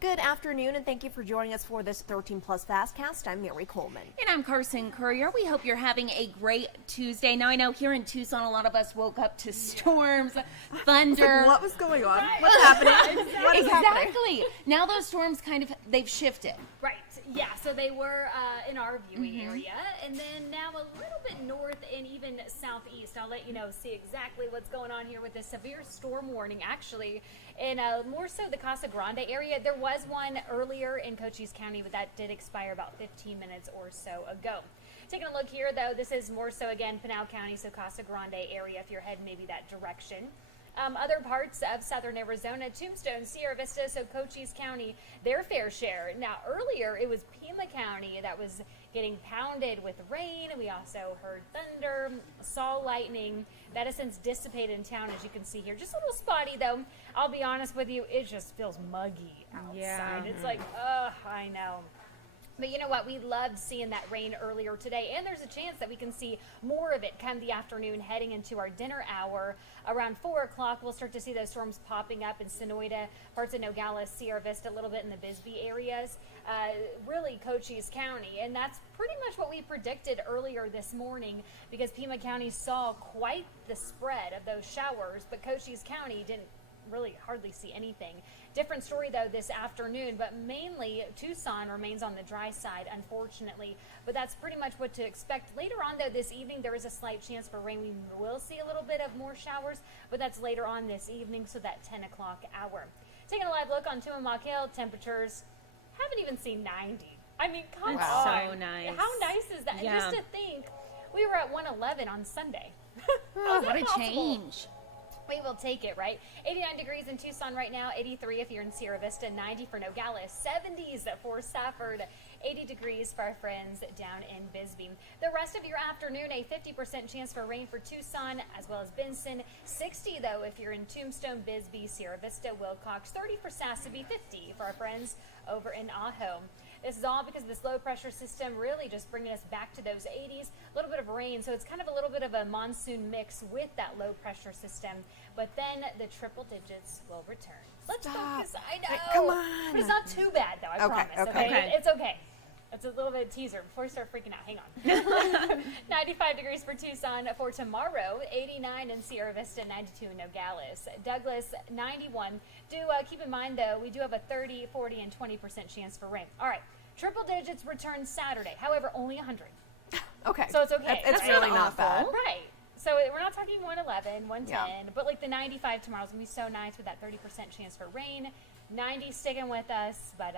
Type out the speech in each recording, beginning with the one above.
Good afternoon, and thank you for joining us for this 13 Plus FastCast. I'm Mary Coleman. And I'm Carson Courier. We hope you're having a great Tuesday. Now, I know here in Tucson, a lot of us woke up to storms, thunder. Like, what was going on? What's happening? What is happening? Exactly. Now those storms they've shifted. Right. Yeah, so they were in our viewing area, and then now a little bit north and even southeast. I'll let you know, see exactly what's going on here with the severe storm warning, actually. In more so the Casa Grande area. There was one earlier in Cochise County, but that did expire about 15 minutes or so ago. Taking a look here, though, this is more so, again, Pinal County, so Casa Grande area, if you're heading maybe that direction. Other parts of southern Arizona, Tombstone, Sierra Vista, so Cochise County, their fair share. Now, earlier, it was Pima County that was getting pounded with rain. We also heard thunder, saw lightning. That has since dissipated in town, as you can see here. Just a little spotty, though. I'll be honest with you, it just feels muggy outside. Yeah. It's like, ugh, I know. But you know what? We loved seeing that rain earlier today, and there's a chance that we can see more of it come the afternoon heading into our dinner hour. Around 4 o'clock, we'll start to see those storms popping up in Sonoyta, parts of Nogales, Sierra Vista, a little bit in the Bisbee areas, really Cochise County. And that's pretty much what we predicted earlier this morning, because Pima County saw quite the spread of those showers, but Cochise County didn't really hardly see anything. Different story, though, this afternoon, but mainly Tucson remains on the dry side, unfortunately. But that's pretty much what to expect. Later on, though, this evening, there is a slight chance for rain. We will see a little bit of more showers, but that's later on this evening, so that 10 o'clock hour. Taking a live look on Tillamook Hill, temperatures haven't even seen 90. I mean, come on. So nice. How nice is that? Yeah. And just to think, we were at 111 on Sunday. What a change. We will take it, right? 89 degrees in Tucson right now, 83 if you're in Sierra Vista, 90 for Nogales, 70s for Safford, 80 degrees for our friends down in Bisbee. The rest of your afternoon, a 50% chance for rain for Tucson as well as Benson, 60 though if you're in Tombstone, Bisbee, Sierra Vista, Wilcox, 30 for Sassabee, 50 for our friends over in Ajo. This is all because this low pressure system really just bringing us back to those 80s. A little bit of rain, so it's kind of a little bit of a monsoon mix with that low pressure system. But then the triple digits will return. Let's focus. I know. Come on. But it's not too bad, though. I promise. Okay. It's okay. It's a little bit of teaser before you start freaking out. Hang on. 95 degrees for Tucson for tomorrow. 89 in Sierra Vista, 92 in Nogales. Douglas, 91. Do keep in mind, though, we do have a 30, 40, and 20% chance for rain. All right. Triple digits return Saturday. However, only 100. Okay. So it's okay. It's really not bad. Right. So we're not talking 111, 110, but like the 95 tomorrow is going to be so nice with that 30% chance for rain. 90 sticking with us, but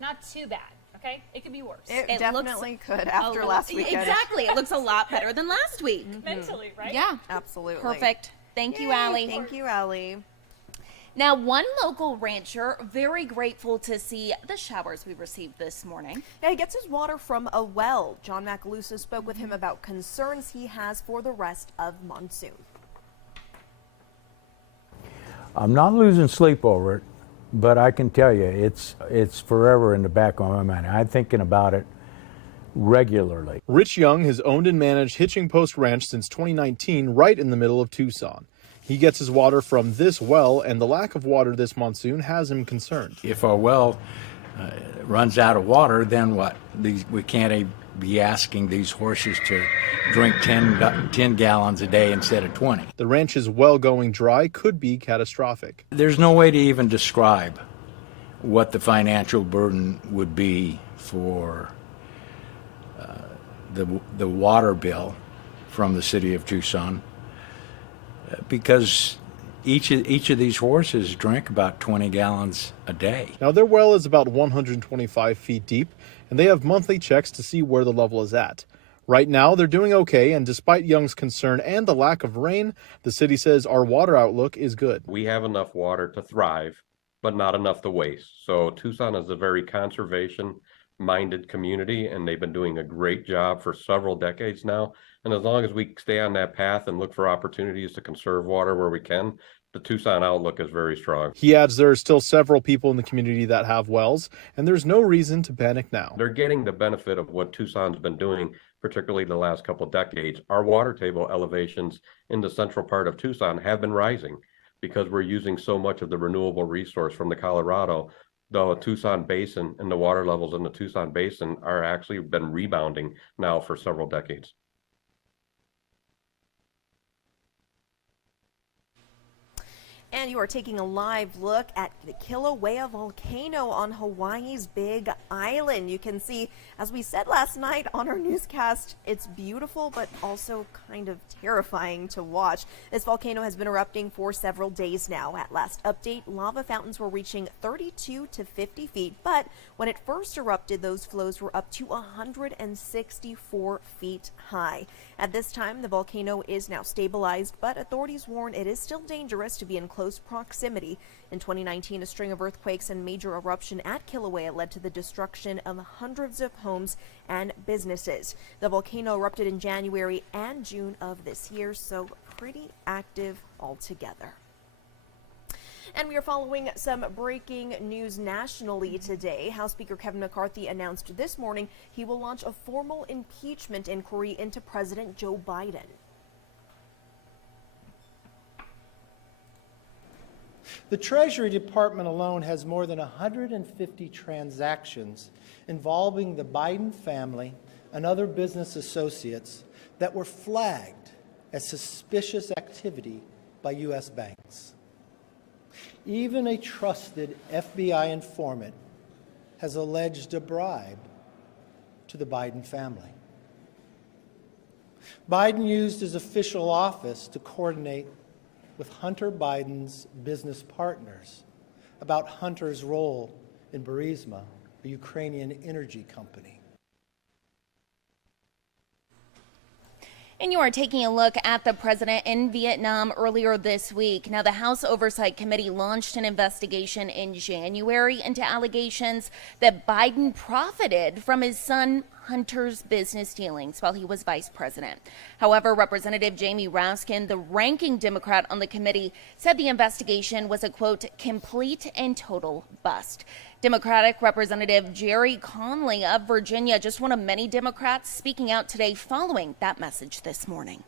not too bad. Okay, it could be worse. It definitely could after last weekend. Exactly. It looks a lot better than last week. Mentally, right? Yeah. Absolutely. Perfect. Thank you, Allie. Thank you, Allie. Now, one local rancher very grateful to see the showers we received this morning. Yeah, he gets his water from a well. John Macaluso spoke with him about concerns he has for the rest of monsoon. I'm not losing sleep over it, but I can tell you it's forever in the back of my mind. I'm thinking about it regularly. Rich Young has owned and managed Hitching Post Ranch since 2019, right in the middle of Tucson. He gets his water from this well, and the lack of water this monsoon has him concerned. If our well runs out of water, then what? We can't be asking these horses to drink 10 gallons a day instead of 20. The ranch's well going dry could be catastrophic. There's no way to even describe what the financial burden would be for the water bill from the city of Tucson, because each of these horses drink about 20 gallons a day. Now, their well is about 125 feet deep, and they have monthly checks to see where the level is at. Right now, they're doing okay, and despite Young's concern and the lack of rain, the city says our water outlook is good. We have enough water to thrive, but not enough to waste. So Tucson is a very conservation-minded community, and they've been doing a great job for several decades now. And as long as we stay on that path and look for opportunities to conserve water where we can, the Tucson outlook is very strong. He adds there are still several people in the community that have wells, and there's no reason to panic now. They're getting the benefit of what Tucson's been doing, particularly the last couple of decades. Our water table elevations in the central part of Tucson have been rising because we're using so much of the renewable resource from the Colorado the Tucson Basin and the water levels in the Tucson Basin are actually been rebounding now for several decades. And you are taking a live look at the Kilauea volcano on Hawaii's Big Island. You can see, as we said last night on our newscast, it's beautiful but also kind of terrifying to watch. This volcano has been erupting for several days now. At last update, lava fountains were reaching 32 to 50 feet, but when it first erupted, those flows were up to 164 feet high. At this time, the volcano is now stabilized, but authorities warn it is still dangerous to be in close proximity. In 2019, a string of earthquakes and major eruption at Kilauea led to the destruction of hundreds of homes and businesses. The volcano erupted in January and June of this year, so pretty active altogether. And we are following some breaking news nationally today. House Speaker Kevin McCarthy announced this morning he will launch a formal impeachment inquiry into President Joe Biden. The Treasury Department alone has more than 150 transactions involving the Biden family and other business associates that were flagged as suspicious activity by U.S. banks. Even a trusted FBI informant has alleged a bribe to the Biden family. Biden used his official office to coordinate with Hunter Biden's business partners about Hunter's role in Burisma, a Ukrainian energy company. And you are taking a look at the president in Vietnam earlier this week. Now, the House Oversight Committee launched an investigation in January into allegations that Biden profited from his son Hunter's business dealings while he was vice president. However, Representative Jamie Raskin, the ranking Democrat on the committee, said the investigation was a, quote, complete and total bust. Democratic Representative Jerry Conley of Virginia, just one of many Democrats speaking out today following that message this morning.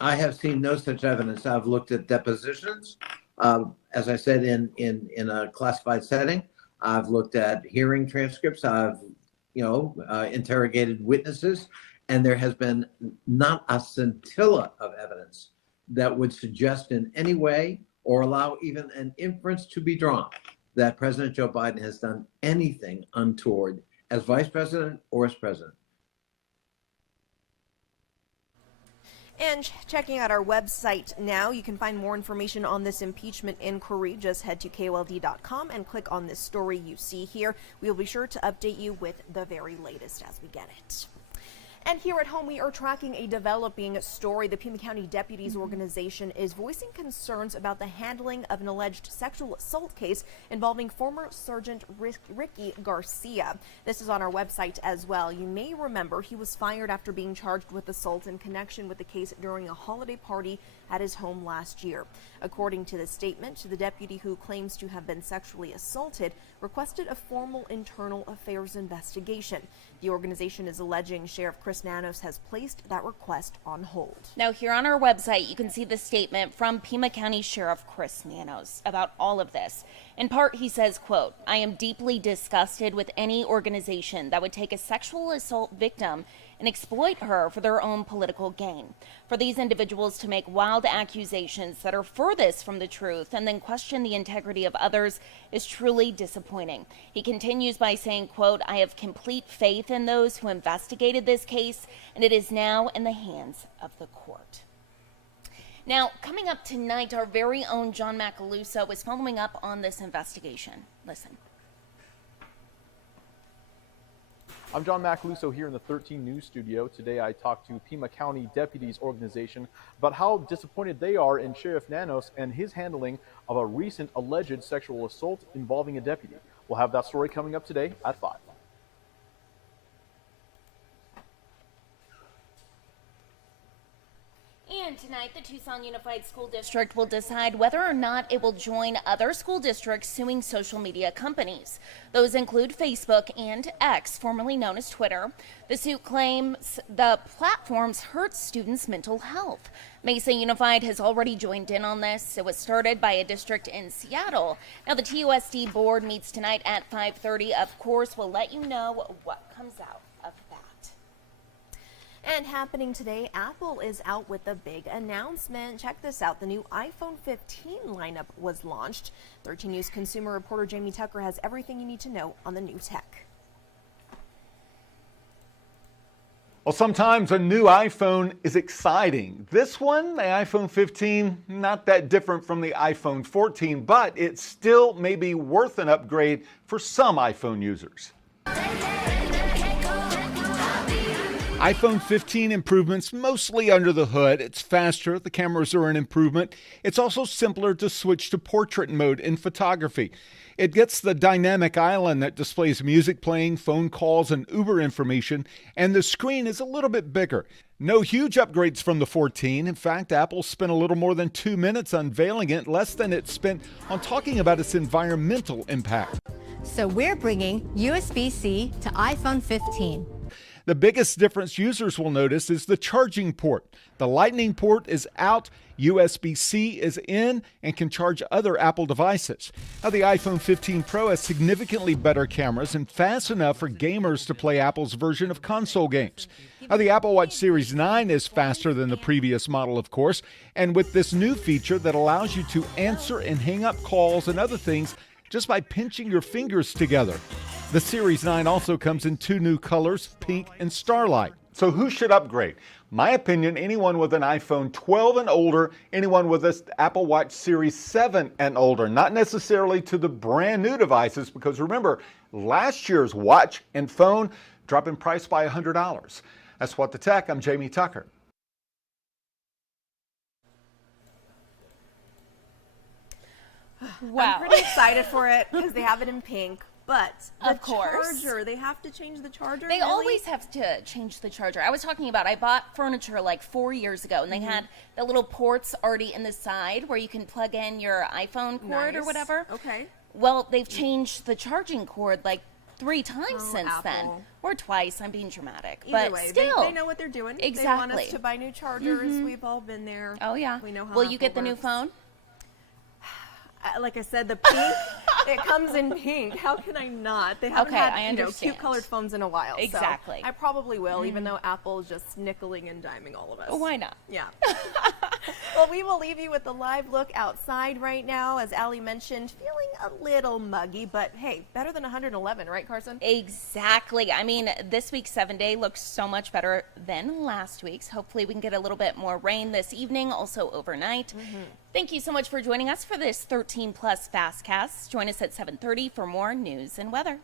I have seen no such evidence. I've looked at depositions, as I said, in a classified setting. I've looked at hearing transcripts. I've, interrogated witnesses, and there has been not a scintilla of evidence that would suggest in any way or allow even an inference to be drawn that President Joe Biden has done anything untoward as vice president or as president. And checking out our website now, you can find more information on this impeachment inquiry. Just head to KOLD.com and click on this story you see here. We will be sure to update you with the very latest as we get it. And here at home, we are tracking a developing story. The Pima County Deputies Organization is voicing concerns about the handling of an alleged sexual assault case involving former Sergeant Ricky Garcia. This is on our website as well. You may remember he was fired after being charged with assault in connection with the case during a holiday party at his home last year. According to the statement, the deputy who claims to have been sexually assaulted requested a formal internal affairs investigation. The organization is alleging Sheriff Chris Nanos has placed that request on hold. Now, here on our website, you can see the statement from Pima County Sheriff Chris Nanos about all of this. In part, he says, quote, "I am deeply disgusted with any organization that would take a sexual assault victim and exploit her for their own political gain. For these individuals to make wild accusations that are furthest from the truth and then question the integrity of others is truly disappointing." He continues by saying, quote, "I have complete faith in those who investigated this case, and it is now in the hands of the court." Now, coming up tonight, our very own John Macaluso is following up on this investigation. Listen. I'm John Macaluso here in the 13 News studio. Today I talked to Pima County Deputies Organization about how disappointed they are in Sheriff Nanos and his handling of a recent alleged sexual assault involving a deputy. We'll have that story coming up today at 5. And tonight Tonight, the Tucson Unified School District will decide whether or not it will join other school districts suing social media companies. Those include Facebook and X, formerly known as Twitter. The suit claims the platforms hurt students' mental health. Mesa Unified has already joined in on this. It was started by a district in Seattle. Now, the TUSD board meets tonight at 5:30. Of course, we'll let you know what comes out of that. And happening today, Apple is out with a big announcement. Check this out. The new iPhone 15 lineup was launched. 13 News consumer reporter Jamie Tucker has everything you need to know on the new tech. Well, sometimes a new iPhone is exciting. This one, the iPhone 15, not that different from the iPhone 14, but it still may be worth an upgrade for some iPhone users. iPhone 15 improvements mostly under the hood. It's faster, the cameras are an improvement. It's also simpler to switch to portrait mode in photography. It gets the dynamic island that displays music playing, phone calls, and Uber information, and the screen is a little bit bigger. No huge upgrades from the 14. In fact, Apple spent a little more than 2 minutes unveiling it, less than it spent on talking about its environmental impact. So we're bringing USB-C to iPhone 15. The biggest difference users will notice is the charging port. The Lightning port is out, USB-C is in, and can charge other Apple devices. Now, the iPhone 15 Pro has significantly better cameras and fast enough for gamers to play Apple's version of console games. Now, the Apple Watch Series 9 is faster than the previous model, of course, and with this new feature that allows you to answer and hang up calls and other things just by pinching your fingers together. The Series 9 also comes in 2 new colors, pink and starlight. So who should upgrade? My opinion, anyone with an iPhone 12 and older, anyone with an Apple Watch Series 7 and older, not necessarily to the brand new devices, because remember, last year's watch and phone dropped in price by $100. That's What the Tech. I'm Jamie Tucker. Wow. I'm pretty excited for it because they have it in pink. But the Of course. charger, they have to change the charger? They really? always have to change the charger. I was talking about, I bought furniture like 4 years ago, and they had the little ports already in the side where you can plug in your iPhone cord or Nice. whatever. Okay. Well, they've changed the charging cord like 3 times Oh, since then. Apple. Or twice. I'm being dramatic. Either but way, still. they know what they're doing. They want Exactly. us to buy new chargers. We've all been there. Oh, yeah. We know how Will you Apple get the new works. phone? Like I said, the pink, it comes in pink. How can I not? They haven't Okay, had I cute understand. colored phones in a while. Exactly. So I probably will, even though Apple is just nickeling and diming all of us. Why not? Yeah. Well, we will leave you with a live look outside right now. As Allie mentioned, feeling a little muggy, but hey, better than 111, right, Carson? Exactly. I mean, this week's 7-day looks so much better than last week's. Hopefully, we can get a little bit more rain this evening, also overnight. Thank you so much for joining us for this 13 Plus FastCast. Join us at 7:30 for more news and weather.